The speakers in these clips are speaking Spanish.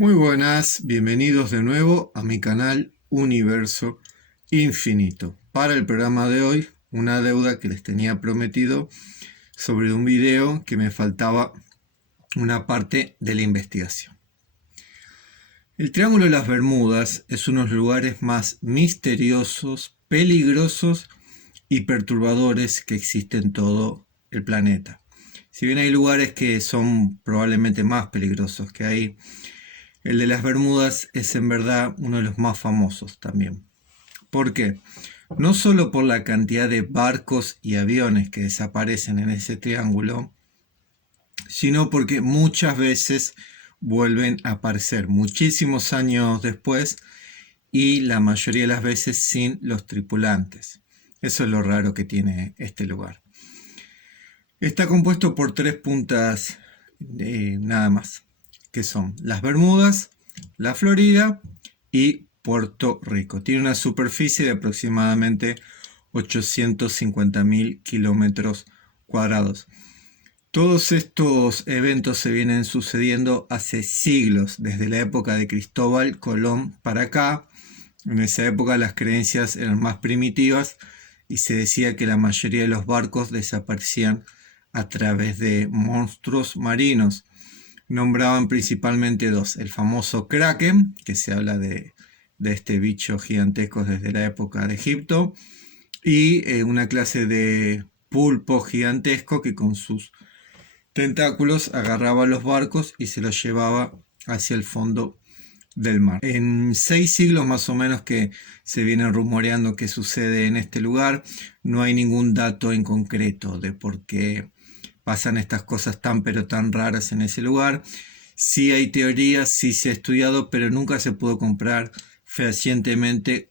Muy buenas, bienvenidos de nuevo a mi canal Universo Infinito. Para el programa de hoy, una deuda que les tenía prometido sobre un video que me faltaba una parte de la investigación. El Triángulo de las Bermudas es uno de los lugares más misteriosos, peligrosos y perturbadores que existen en todo el planeta. Si bien hay lugares que son probablemente más peligrosos que hay, el de las Bermudas es en verdad uno de los más famosos también. ¿Por qué? No solo por la cantidad de barcos y aviones que desaparecen en ese triángulo, sino porque muchas veces vuelven a aparecer muchísimos años después y la mayoría de las veces sin los tripulantes. Eso es lo raro que tiene este lugar. Está compuesto por tres puntas nada más, que son las Bermudas, la Florida y Puerto Rico. Tiene una superficie de aproximadamente 850.000 kilómetros cuadrados. Todos estos eventos se vienen sucediendo hace siglos, desde la época de Cristóbal Colón para acá. En esa época las creencias eran más primitivas y se decía que la mayoría de los barcos desaparecían a través de monstruos marinos. Nombraban principalmente dos: el famoso Kraken, que se habla de este bicho gigantesco desde la época de Egipto, y una clase de pulpo gigantesco que con sus tentáculos agarraba los barcos y se los llevaba hacia el fondo del mar. En 6 siglos más o menos que se viene rumoreando que sucede en este lugar. No hay ningún dato en concreto de por qué pasan estas cosas tan pero tan raras en ese lugar. Sí hay teorías, sí se ha estudiado, pero nunca se pudo comprobar fehacientemente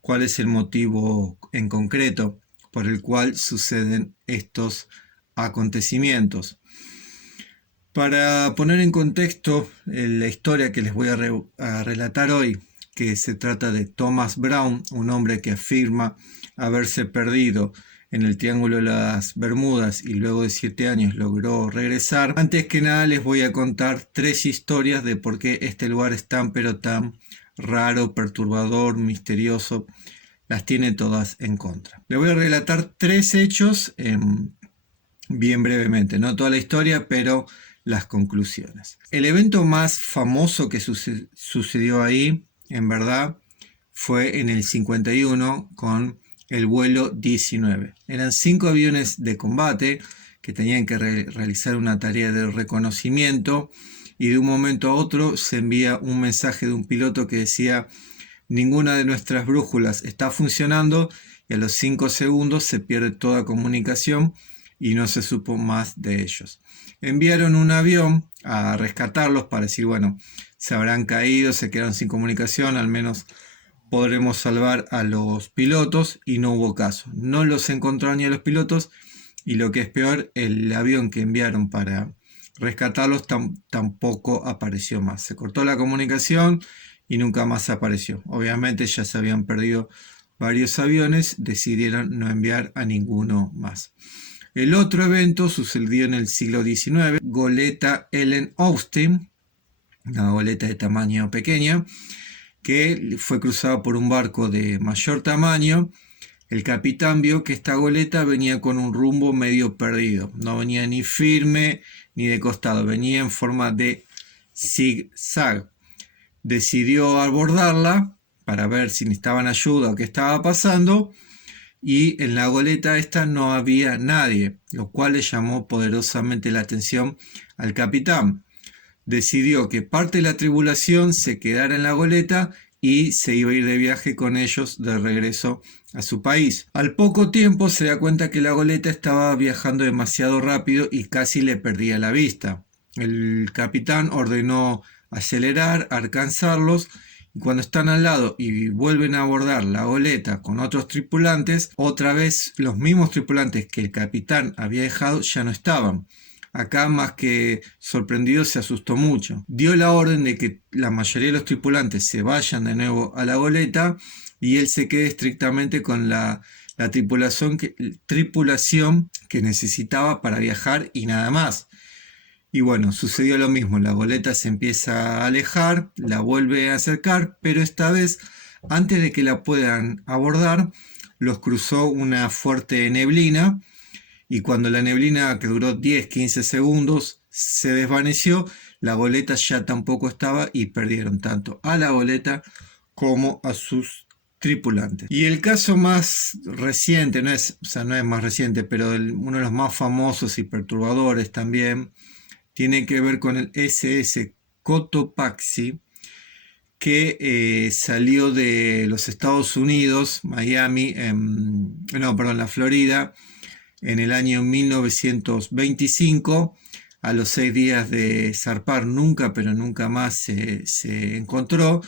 cuál es el motivo en concreto por el cual suceden estos acontecimientos. Para poner en contexto la historia que les voy a relatar hoy, que se trata de Thomas Brown, un hombre que afirma haberse perdido en el Triángulo de las Bermudas y luego de 7 años logró regresar. Antes que nada les voy a contar 3 historias de por qué este lugar es tan pero tan raro, perturbador, misterioso. Las tiene todas en contra. Les voy a relatar 3 hechos bien brevemente, no toda la historia, pero las conclusiones. El evento más famoso que sucedió ahí, en verdad, fue en el 51 con el vuelo 19. Eran 5 aviones de combate que tenían que realizar una tarea de reconocimiento y de un momento a otro se envía un mensaje de un piloto que decía: ninguna de nuestras brújulas está funcionando, y a los 5 segundos se pierde toda comunicación y no se supo más de ellos. Enviaron un avión a rescatarlos para decir, bueno, se habrán caído, se quedaron sin comunicación, al menos podremos salvar a los pilotos, y no hubo caso. No los encontraron ni a los pilotos, y lo que es peor, el avión que enviaron para rescatarlos tampoco apareció más. Se cortó la comunicación y nunca más apareció. Obviamente ya se habían perdido varios aviones, decidieron no enviar a ninguno más. El otro evento sucedió en el siglo XIX, goleta Ellen Austin, una goleta de tamaño pequeña, que fue cruzada por un barco de mayor tamaño. El capitán vio que esta goleta venía con un rumbo medio perdido, no venía ni firme ni de costado, venía en forma de zigzag. Decidió abordarla para ver si necesitaban ayuda o qué estaba pasando, y en la goleta esta no había nadie, lo cual le llamó poderosamente la atención al capitán. Decidió que parte de la tripulación se quedara en la goleta y se iba a ir de viaje con ellos de regreso a su país. Al poco tiempo se da cuenta que la goleta estaba viajando demasiado rápido y casi le perdía la vista. El capitán ordenó acelerar, alcanzarlos, y cuando están al lado y vuelven a abordar la goleta con otros tripulantes, otra vez los mismos tripulantes que el capitán había dejado ya no estaban. Acá, más que sorprendido, se asustó mucho. Dio la orden de que la mayoría de los tripulantes se vayan de nuevo a la goleta y él se quede estrictamente con la tripulación que necesitaba para viajar y nada más. Y bueno, sucedió lo mismo, la goleta se empieza a alejar, la vuelve a acercar, pero esta vez, antes de que la puedan abordar, los cruzó una fuerte neblina y cuando la neblina, que duró 10-15 segundos, se desvaneció, la goleta ya tampoco estaba y perdieron tanto a la goleta como a sus tripulantes. Y el caso más reciente, no es, o sea, no es más reciente, pero uno de los más famosos y perturbadores también, tiene que ver con el SS Cotopaxi, que salió de los Estados Unidos, Miami, no, perdón, la Florida, en el año 1925. A los 6 días de zarpar, nunca, pero nunca más se encontró.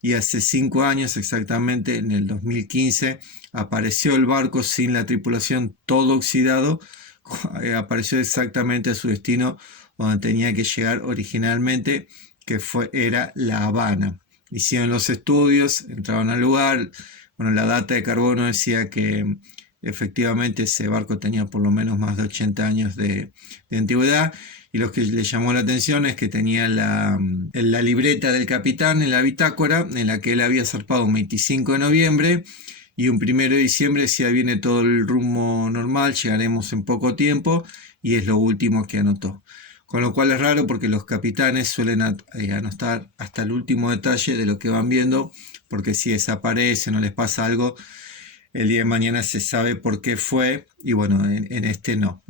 Y hace 5 años, exactamente en el 2015, apareció el barco sin la tripulación, todo oxidado. Apareció exactamente a su destino donde tenía que llegar originalmente, que era La Habana. Hicieron los estudios, entraron al lugar. Bueno, la data de carbono decía que efectivamente ese barco tenía por lo menos más de 80 años de antigüedad, y lo que le llamó la atención es que tenía la libreta del capitán en la bitácora en la que él había zarpado un 25 de noviembre y un 1 de diciembre decía: viene todo el rumbo normal, llegaremos en poco tiempo, y es lo último que anotó. Con lo cual es raro porque los capitanes suelen anotar hasta el último detalle de lo que van viendo, porque si desaparecen o les pasa algo, el día de mañana se sabe por qué fue, y bueno, en este no.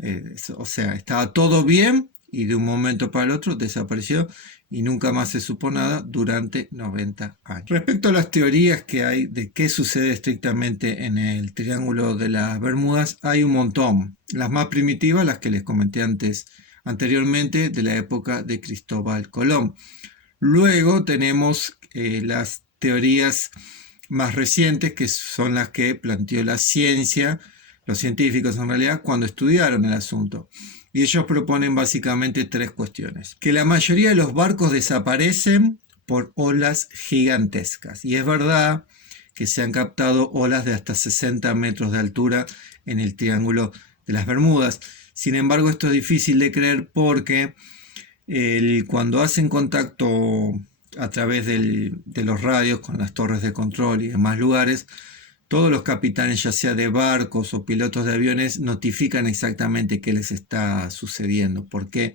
O sea, estaba todo bien y de un momento para el otro desapareció y nunca más se supo nada durante 90 años. Respecto a las teorías que hay de qué sucede estrictamente en el Triángulo de las Bermudas, hay un montón. Las más primitivas, las que les comenté anteriormente, de la época de Cristóbal Colón. Luego tenemos las teorías más recientes, que son las que planteó la ciencia, los científicos en realidad, cuando estudiaron el asunto. Y ellos proponen básicamente 3 cuestiones. Que la mayoría de los barcos desaparecen por olas gigantescas. Y es verdad que se han captado olas de hasta 60 metros de altura en el Triángulo de las Bermudas. Sin embargo, esto es difícil de creer porque cuando hacen contacto a través de los radios con las torres de control y demás lugares, todos los capitanes, ya sea de barcos o pilotos de aviones, notifican exactamente qué les está sucediendo. Porque,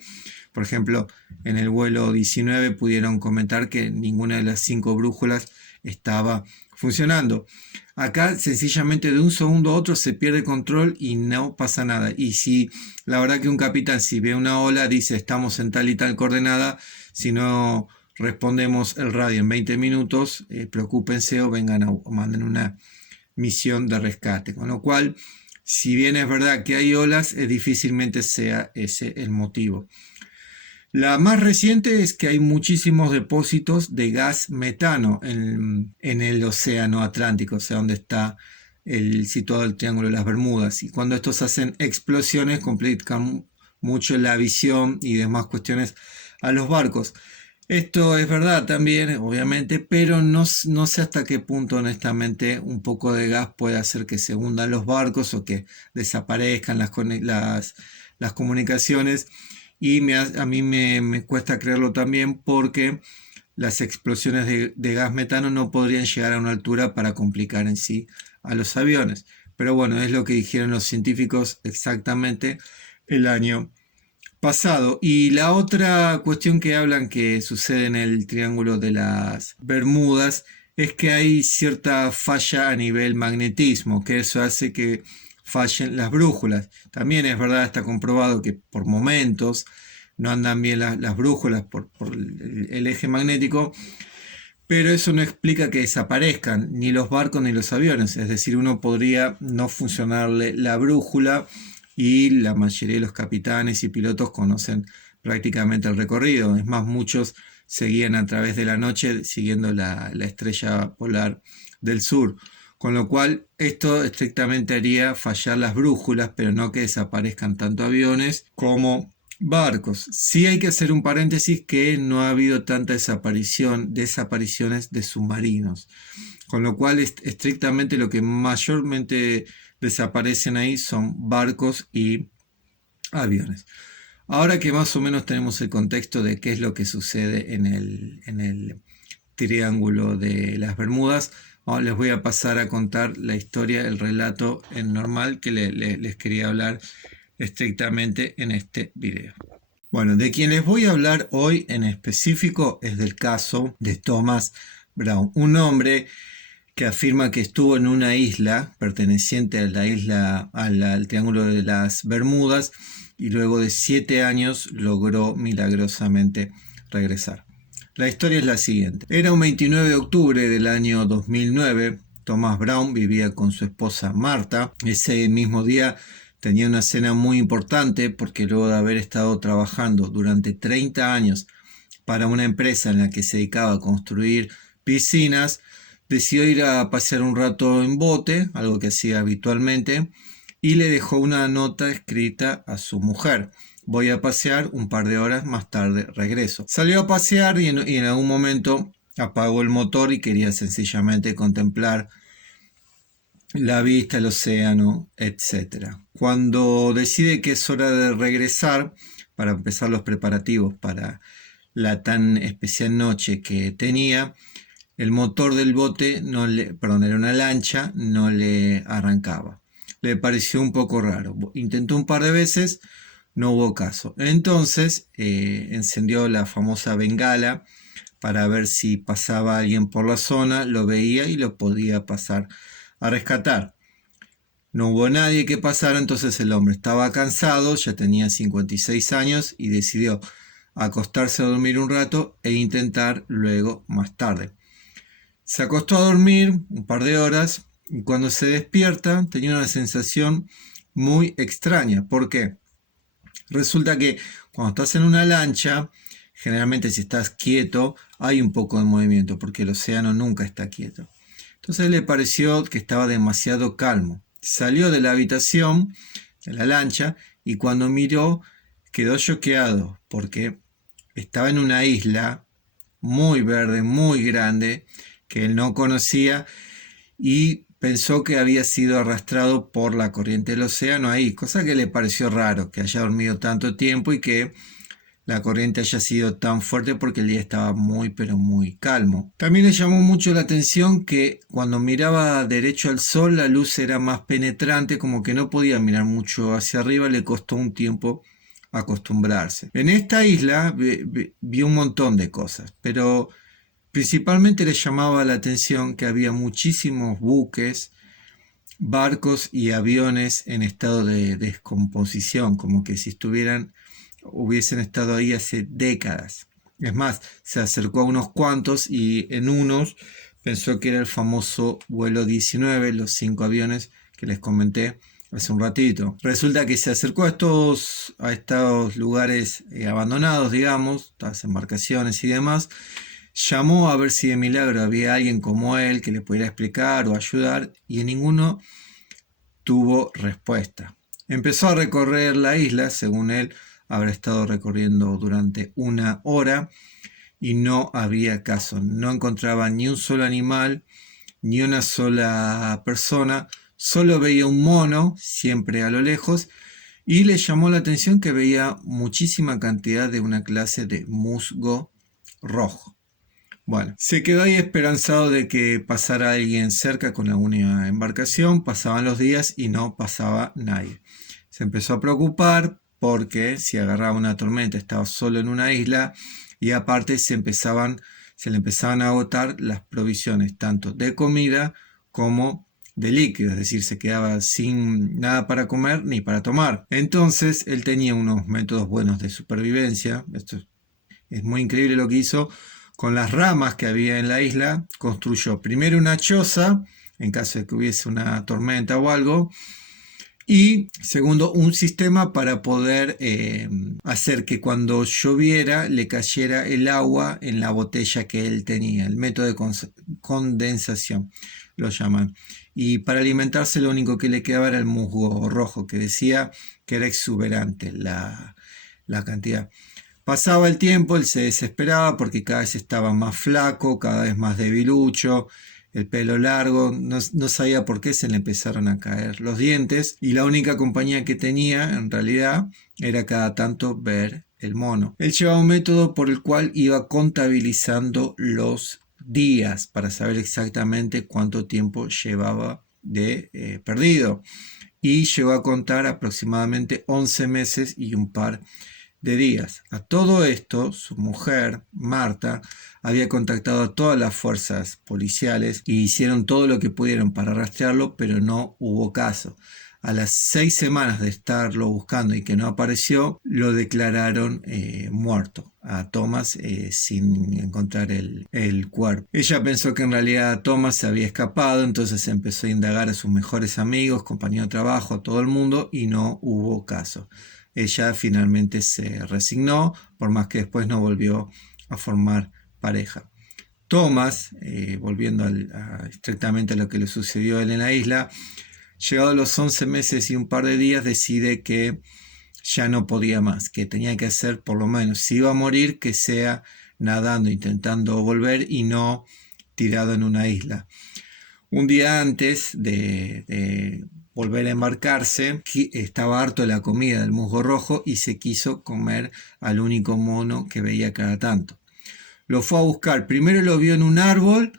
por ejemplo, en el vuelo 19 pudieron comentar que ninguna de las 5 brújulas estaba funcionando. Acá sencillamente de un segundo a otro se pierde control y no pasa nada. Y si la verdad que un capitán, si ve una ola, dice estamos en tal y tal coordenada, si no respondemos el radio en 20 minutos, preocúpense o vengan o manden una misión de rescate. Con lo cual, si bien es verdad que hay olas, difícilmente sea ese el motivo. La más reciente es que hay muchísimos depósitos de gas metano en el océano Atlántico, o sea, donde está situado el Triángulo de las Bermudas. Y cuando estos hacen explosiones, complican mucho la visión y demás cuestiones a los barcos. Esto es verdad también, obviamente, pero no sé hasta qué punto, honestamente, un poco de gas puede hacer que se hundan los barcos o que desaparezcan las comunicaciones. Y a mí me cuesta creerlo también porque las explosiones de gas metano no podrían llegar a una altura para complicar en sí a los aviones. Pero bueno, es lo que dijeron los científicos exactamente el año pasado. Y la otra cuestión que hablan que sucede en el Triángulo de las Bermudas es que hay cierta falla a nivel magnetismo, que eso hace que fallen las brújulas. También es verdad, está comprobado que por momentos no andan bien las brújulas por el eje magnético, pero eso no explica que desaparezcan ni los barcos ni los aviones. Es decir, uno podría no funcionarle la brújula y la mayoría de los capitanes y pilotos conocen prácticamente el recorrido. Es más, muchos seguían a través de la noche siguiendo la estrella polar del sur. Con lo cual, esto estrictamente haría fallar las brújulas, pero no que desaparezcan tanto aviones como barcos. Sí hay que hacer un paréntesis que no ha habido tanta desapariciones de submarinos. Con lo cual, estrictamente lo que mayormente desaparecen ahí son barcos y aviones. Ahora que más o menos tenemos el contexto de qué es lo que sucede en el Triángulo de las Bermudas, les voy a pasar a contar la historia, el relato en normal que les quería hablar estrictamente en este video. Bueno, de quien les voy a hablar hoy en específico es del caso de Thomas Brown, un hombre que afirma que estuvo en una isla perteneciente a la isla, al Triángulo de las Bermudas, y luego de 7 años logró milagrosamente regresar. La historia es la siguiente. Era un 29 de octubre del año 2009. Thomas Brown vivía con su esposa Marta. Ese mismo día tenía una cena muy importante porque luego de haber estado trabajando durante 30 años para una empresa en la que se dedicaba a construir piscinas, decidió ir a pasear un rato en bote, algo que hacía habitualmente, y le dejó una nota escrita a su mujer. Voy a pasear, un par de horas más tarde regreso. Salió a pasear y en algún momento apagó el motor y quería sencillamente contemplar la vista, el océano, etc. Cuando decide que es hora de regresar para empezar los preparativos para la tan especial noche que tenía, el motor del bote, era una lancha, no le arrancaba. Le pareció un poco raro. Intentó un par de veces, no hubo caso. Entonces encendió la famosa bengala para ver si pasaba alguien por la zona, lo veía y lo podía pasar a rescatar. No hubo nadie que pasara, entonces el hombre estaba cansado, ya tenía 56 años y decidió acostarse a dormir un rato e intentar luego más tarde. Se acostó a dormir un par de horas y cuando se despierta tenía una sensación muy extraña. ¿Por qué? Resulta que cuando estás en una lancha, generalmente si estás quieto, hay un poco de movimiento porque el océano nunca está quieto. Entonces le pareció que estaba demasiado calmo. Salió de la habitación, de la lancha, y cuando miró quedó choqueado porque estaba en una isla muy verde, muy grande, que él no conocía, y pensó que había sido arrastrado por la corriente del océano ahí, cosa que le pareció raro, que haya dormido tanto tiempo y que la corriente haya sido tan fuerte porque el día estaba muy pero muy calmo. También le llamó mucho la atención que cuando miraba derecho al sol la luz era más penetrante, como que no podía mirar mucho hacia arriba, le costó un tiempo acostumbrarse. En esta isla vio un montón de cosas, pero principalmente le llamaba la atención que había muchísimos buques, barcos y aviones en estado de descomposición, como que si hubiesen estado ahí hace décadas. Es más, se acercó a unos cuantos y en unos pensó que era el famoso vuelo 19, los 5 aviones que les comenté hace un ratito. Resulta que se acercó a estos lugares abandonados, digamos, las embarcaciones y demás. Llamó a ver si de milagro había alguien como él que le pudiera explicar o ayudar y en ninguno tuvo respuesta. Empezó a recorrer la isla, según él, habrá estado recorriendo durante 1 hora y no había caso. No encontraba ni un solo animal, ni una sola persona. Solo veía un mono, siempre a lo lejos, y le llamó la atención que veía muchísima cantidad de una clase de musgo rojo. Bueno, se quedó ahí esperanzado de que pasara alguien cerca con alguna embarcación. Pasaban los días y no pasaba nadie. Se empezó a preocupar porque si agarraba una tormenta estaba solo en una isla y aparte se le empezaban a agotar las provisiones tanto de comida como de líquido, es decir, se quedaba sin nada para comer ni para tomar. Entonces él tenía unos métodos buenos de supervivencia. Esto es muy increíble lo que hizo. Con las ramas que había en la isla, construyó primero una choza, en caso de que hubiese una tormenta o algo, y segundo, un sistema para poder hacer que cuando lloviera le cayera el agua en la botella que él tenía, el método de condensación, lo llaman. Y para alimentarse lo único que le quedaba era el musgo rojo, que decía que era exuberante la cantidad. Pasaba el tiempo, él se desesperaba porque cada vez estaba más flaco, cada vez más debilucho, el pelo largo, no sabía por qué se le empezaron a caer los dientes y la única compañía que tenía en realidad era cada tanto ver el mono. Él llevaba un método por el cual iba contabilizando los días para saber exactamente cuánto tiempo llevaba de perdido y llegó a contar aproximadamente 11 meses y un par de días. A todo esto, su mujer, Marta, había contactado a todas las fuerzas policiales y hicieron todo lo que pudieron para rastrearlo, pero no hubo caso. A las 6 semanas de estarlo buscando y que no apareció, lo declararon muerto a Thomas sin encontrar el cuerpo. Ella pensó que en realidad Thomas se había escapado, entonces empezó a indagar a sus mejores amigos, compañeros de trabajo, a todo el mundo y no hubo caso. Ella finalmente se resignó, por más que después no volvió a formar pareja. Thomas, volviendo estrictamente a lo que le sucedió a él en la isla, llegado a los 11 meses y un par de días, decide que ya no podía más, que tenía que hacer por lo menos, si iba a morir, que sea nadando, intentando volver y no tirado en una isla. Un día antes de volver a embarcarse, estaba harto de la comida del musgo rojo y se quiso comer al único mono que veía cada tanto. Lo fue a buscar, primero lo vio en un árbol,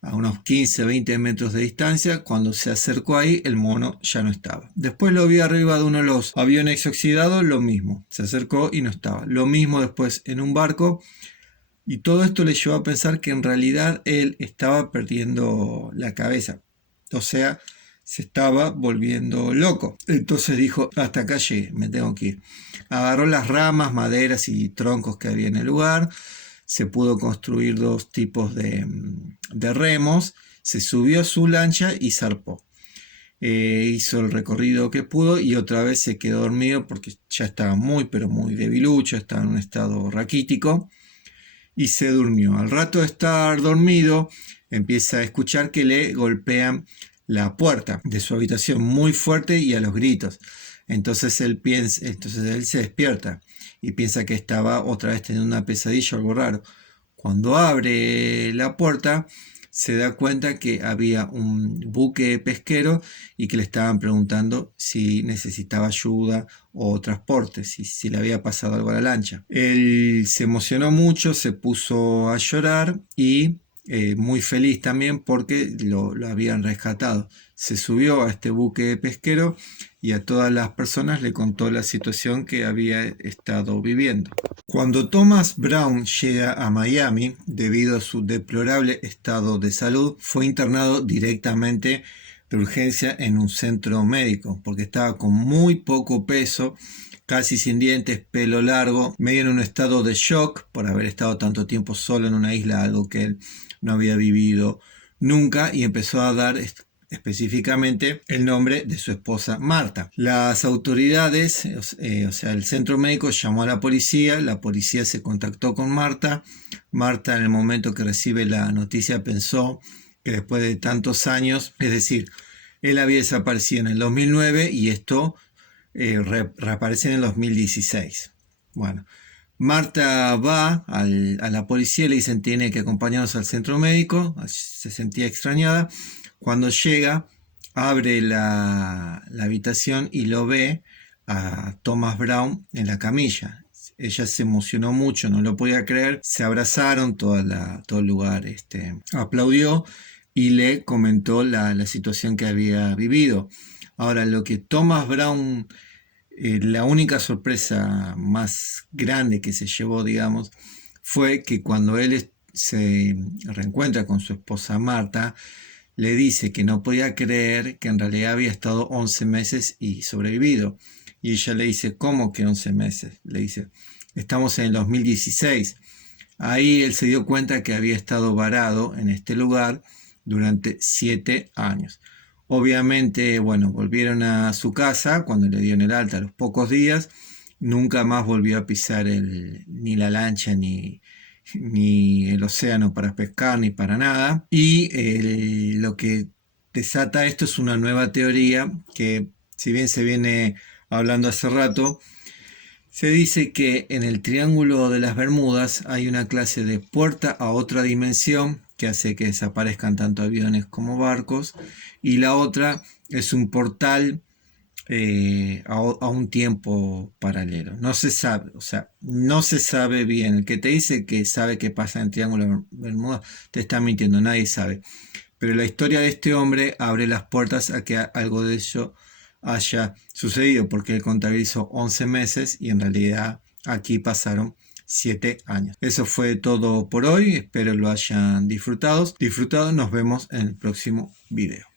a unos 15, 20 metros de distancia. Cuando se acercó ahí, el mono ya no estaba. Después lo vio arriba de uno de los aviones oxidados, lo mismo. Se acercó y no estaba. Lo mismo después en un barco. Y todo esto le llevó a pensar que en realidad él estaba perdiendo la cabeza. O sea, se estaba volviendo loco. Entonces dijo, hasta acá llegué, me tengo que ir. Agarró las ramas, maderas y troncos que había en el lugar. Se pudo construir dos tipos de remos. Se subió a su lancha y zarpó. Hizo el recorrido que pudo y otra vez se quedó dormido porque ya estaba muy, pero muy debilucho, estaba en un estado raquítico. Y se durmió. Al rato de estar dormido, empieza a escuchar que le golpean la puerta de su habitación muy fuerte y a los gritos. Entonces él se despierta y piensa que estaba otra vez teniendo una pesadilla o algo raro. Cuando abre la puerta, se da cuenta que había un buque pesquero y que le estaban preguntando si necesitaba ayuda o transporte, si le había pasado algo a la lancha. Él se emocionó mucho, se puso a llorar y muy feliz también porque lo habían rescatado. Se subió a este buque pesquero y a todas las personas le contó la situación que había estado viviendo. Cuando Thomas Brown llega a Miami, debido a su deplorable estado de salud, fue internado directamente de urgencia en un centro médico, porque estaba con muy poco peso, casi sin dientes, pelo largo, medio en un estado de shock por haber estado tanto tiempo solo en una isla, algo que él no había vivido nunca, y empezó a dar específicamente el nombre de su esposa Marta. Las autoridades, o sea, el centro médico llamó a la policía se contactó con Marta. Marta, en el momento que recibe la noticia, pensó que después de tantos años, es decir, él había desaparecido en el 2009 y esto reaparece en el 2016. Bueno, Marta va a la policía, le dicen tiene que acompañarnos al centro médico, se sentía extrañada. Cuando llega, abre la habitación y lo ve a Thomas Brown en la camilla. Ella se emocionó mucho, no lo podía creer, se abrazaron, todo el lugar aplaudió y le comentó la situación que había vivido. Ahora, lo que Thomas Brown, la única sorpresa más grande que se llevó, digamos, fue que cuando él se reencuentra con su esposa Marta, le dice que no podía creer que en realidad había estado 11 meses y sobrevivido. Y ella le dice, ¿cómo que 11 meses? Le dice, estamos en el 2016. Ahí él se dio cuenta que había estado varado en este lugar durante 7 años. Obviamente, bueno, volvieron a su casa cuando le dieron el alta a los pocos días. Nunca más volvió a pisar ni la lancha ni el océano para pescar ni para nada. Y lo que desata esto es una nueva teoría que, si bien se viene hablando hace rato, se dice que en el Triángulo de las Bermudas hay una clase de puerta a otra dimensión que hace que desaparezcan tanto aviones como barcos, y la otra es un portal a un tiempo paralelo. No se sabe, o sea, no se sabe bien. El que te dice que sabe qué pasa en el Triángulo de Bermuda te está mintiendo, nadie sabe. Pero la historia de este hombre abre las puertas a que algo de ello haya sucedido, porque él contabilizó 11 meses y en realidad aquí pasaron 7 años. Eso fue todo por hoy, espero lo hayan disfrutado. Nos vemos en el próximo video.